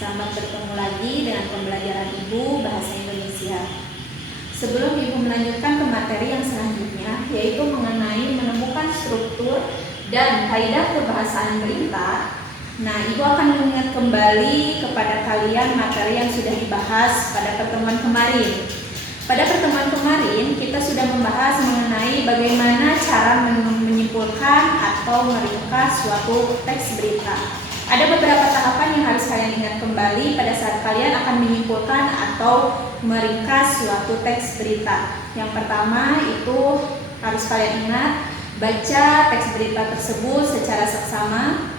Selamat bertemu lagi dengan pembelajaran Ibu Bahasa Indonesia. Sebelum Ibu melanjutkan ke materi yang selanjutnya, yaitu mengenai menemukan struktur dan kaidah kebahasaan berita, nah Ibu akan mengingat kembali kepada kalian materi yang sudah dibahas pada pertemuan kemarin. Pada pertemuan kemarin, kita sudah membahas mengenai bagaimana cara menyimpulkan atau meringkas suatu teks berita. Ada beberapa tahapan yang harus kalian ingat kembali pada saat kalian akan menyimpulkan atau meringkas suatu teks berita. Yang pertama itu harus kalian ingat, baca teks berita tersebut secara seksama.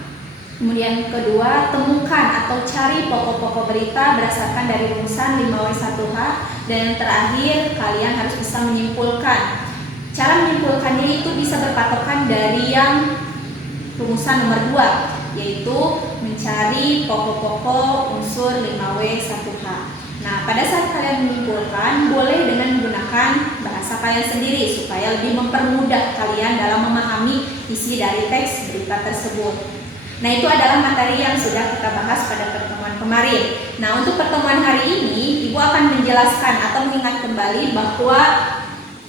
Kemudian kedua, temukan atau cari pokok-pokok berita berdasarkan dari rumusan 5W1H. Dan yang terakhir, kalian harus bisa menyimpulkan. Cara menyimpulkannya itu bisa berpatokan dari yang rumusan nomor 2, yaitu mencari pokok-pokok unsur 5W1H. Nah, pada saat kalian menyimpulkan, boleh dengan menggunakan bahasa kalian sendiri supaya lebih mempermudah kalian dalam memahami isi dari teks berita tersebut. Nah, itu adalah materi yang sudah kita bahas pada pertemuan kemarin. Nah, untuk pertemuan hari ini, Ibu akan menjelaskan atau mengingat kembali bahwa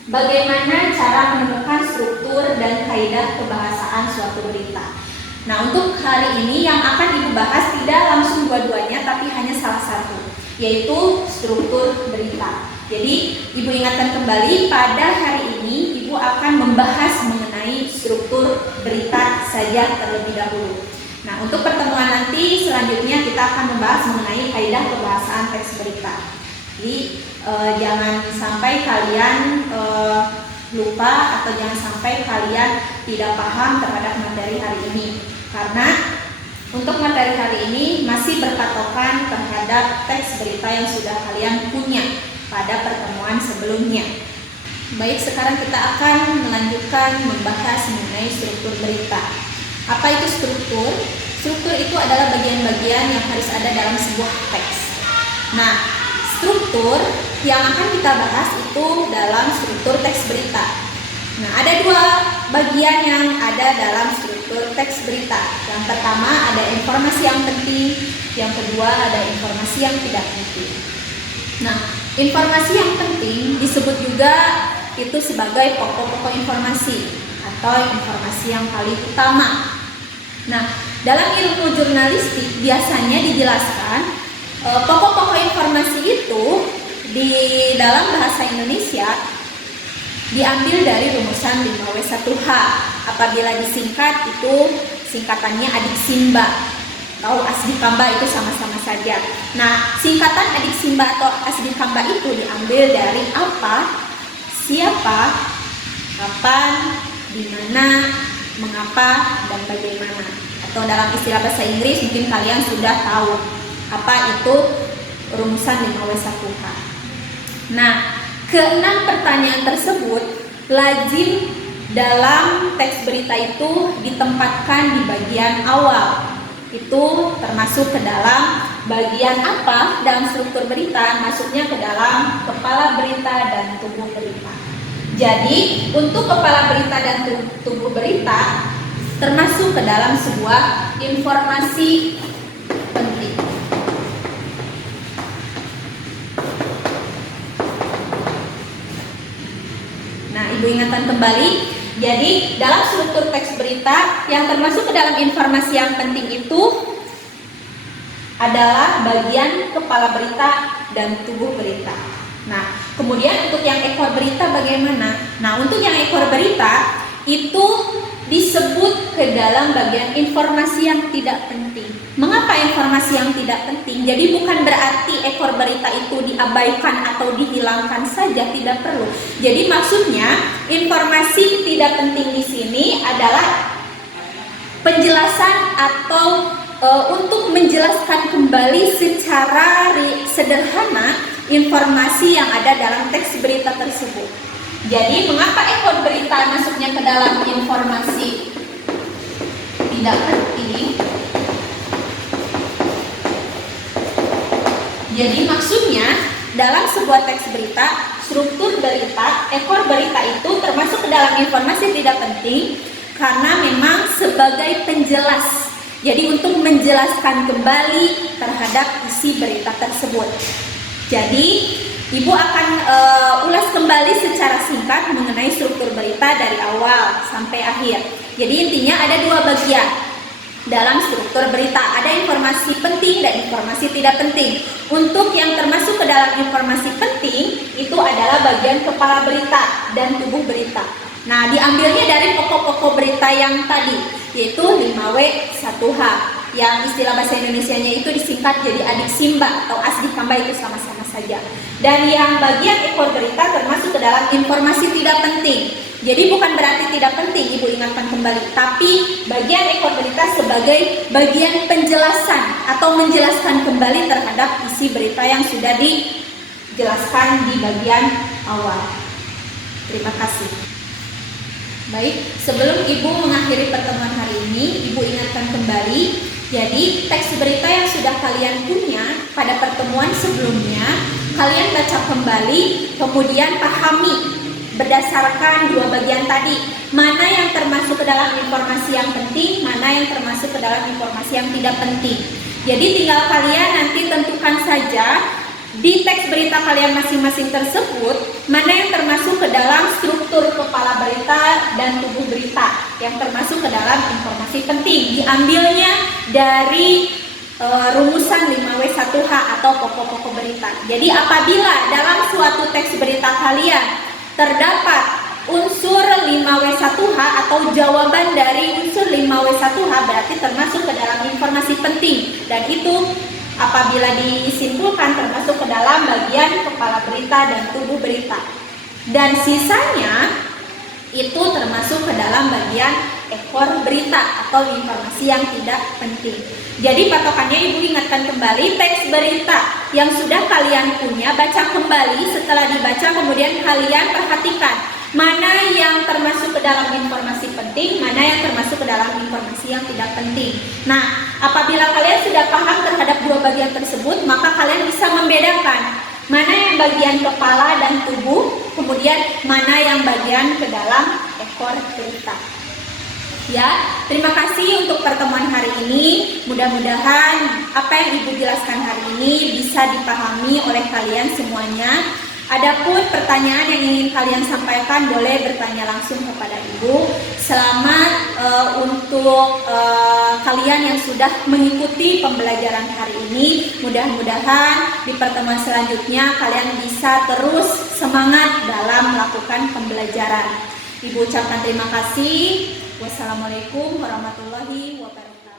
bagaimana cara menemukan struktur dan kaidah kebahasaan suatu berita. Nah, untuk hari ini yang akan Ibu bahas tidak langsung dua-duanya, tapi hanya salah satu, yaitu struktur berita. Jadi, Ibu ingatkan kembali pada hari ini Ibu akan membahas mengenai struktur berita saja terlebih dahulu. Nah, untuk pertemuan nanti selanjutnya kita akan membahas mengenai kaidah kebahasaan teks berita. Jadi, jangan sampai kalian lupa atau jangan sampai kalian tidak paham terhadap materi hari ini. Karena untuk materi hari ini masih berpatokan terhadap teks berita yang sudah kalian punya pada pertemuan sebelumnya. Baik, sekarang kita akan melanjutkan membahas mengenai struktur berita. Apa itu struktur? Struktur itu adalah bagian-bagian yang harus ada dalam sebuah teks. Nah, struktur yang akan kita bahas itu dalam struktur teks berita. Nah, ada dua bagian yang ada dalam struktur teks berita. Yang pertama ada informasi yang penting, yang kedua ada informasi yang tidak penting. Nah, informasi yang penting disebut juga itu sebagai pokok-pokok informasi atau informasi yang paling utama. Nah, dalam ilmu jurnalistik biasanya dijelaskan pokok-pokok informasi itu di dalam bahasa Indonesia diambil dari rumusan 5W1H. Apabila disingkat itu singkatannya adik simba atau asdikamba, itu sama-sama saja. Nah, singkatan adik simba atau asdikamba itu diambil dari apa, siapa, kapan, di mana, mengapa, dan bagaimana. Atau dalam istilah bahasa Inggris mungkin kalian sudah tahu apa itu rumusan 5W1H. Nah, keenam pertanyaan tersebut lazim dalam teks berita itu ditempatkan di bagian awal. Itu termasuk ke dalam bagian apa dalam struktur berita? Masuknya ke dalam kepala berita dan tubuh berita. Jadi, untuk kepala berita dan tubuh berita termasuk ke dalam sebuah informasi penting. Nah, Ibu ingatkan kembali, jadi dalam struktur teks berita yang termasuk ke dalam informasi yang penting itu adalah bagian kepala berita dan tubuh berita. Nah, kemudian untuk yang ekor berita bagaimana? Nah, untuk yang ekor berita itu disebut ke dalam bagian informasi yang tidak penting. Mengapa informasi yang tidak penting? Jadi bukan berarti ekor berita itu diabaikan atau dihilangkan saja, tidak perlu. Jadi maksudnya informasi tidak penting di sini adalah penjelasan atau untuk menjelaskan kembali secara sederhana informasi yang ada dalam teks berita tersebut. Jadi mengapa ekor berita masuknya ke dalam informasi tidak penting? Jadi maksudnya dalam sebuah teks berita, struktur berita, ekor berita itu termasuk ke dalam informasi tidak penting karena memang sebagai penjelas Jadi untuk menjelaskan kembali terhadap isi berita tersebut. Jadi Ibu akan ulas kembali secara singkat mengenai struktur berita dari awal sampai akhir. Jadi intinya ada dua bagian dalam struktur berita. Ada informasi penting dan informasi tidak penting. Untuk yang termasuk ke dalam informasi penting itu adalah bagian kepala berita dan tubuh berita. Nah, diambilnya dari pokok-pokok berita yang tadi, yaitu 5W 1H, yang istilah bahasa Indonesianya itu disingkat jadi adik Simba atau asdi kamba, itu sama-sama saja. Dan yang bagian ekor berita termasuk ke dalam informasi tidak penting. Jadi bukan berarti tidak penting, Ibu ingatkan kembali, tapi bagian ekor berita sebagai bagian penjelasan atau menjelaskan kembali terhadap isi berita yang sudah dijelaskan di bagian awal. Terima kasih. Baik, sebelum Ibu mengakhiri pertemuan hari ini, Ibu ingatkan kembali, jadi teks berita yang sudah kalian punya pada pertemuan sebelumnya, kalian baca kembali, kemudian pahami berdasarkan dua bagian tadi, mana yang termasuk ke dalam informasi yang penting, mana yang termasuk ke dalam informasi yang tidak penting. Jadi tinggal kalian nanti tentukan saja di teks berita kalian masing-masing tersebut, mana yang termasuk ke dalam struktur kepala berita dan tubuh berita yang termasuk ke dalam informasi penting. Diambilnya dari rumusan 5W1H atau pokok-pokok berita. Jadi apabila dalam suatu teks berita kalian terdapat unsur 5W1H atau jawaban dari unsur 5W1H, berarti termasuk ke dalam informasi penting, dan itu apabila disimpulkan termasuk ke dalam bagian kepala berita dan tubuh berita. Dan sisanya itu termasuk ke dalam bagian ekor berita atau informasi yang tidak penting. Jadi patokannya Ibu ingatkan kembali, teks berita yang sudah kalian punya, baca kembali. Setelah dibaca kemudian kalian perhatikan mana yang termasuk ke dalam informasi penting, mana yang termasuk ke dalam informasi yang tidak penting. Nah, apabila kalian sudah paham terhadap dua bagian tersebut, maka kalian bisa membedakan mana yang bagian kepala dan tubuh, kemudian mana yang bagian ke dalam ekor berita. Ya, terima kasih untuk pertemuan hari ini. Mudah-mudahan apa yang Ibu jelaskan hari ini bisa dipahami oleh kalian semuanya. Adapun pertanyaan yang ingin kalian sampaikan, boleh bertanya langsung kepada Ibu. Selamat untuk kalian yang sudah mengikuti pembelajaran hari ini. Mudah-mudahan di pertemuan selanjutnya kalian bisa terus semangat dalam melakukan pembelajaran. Ibu ucapkan terima kasih. Wassalamualaikum warahmatullahi wabarakatuh.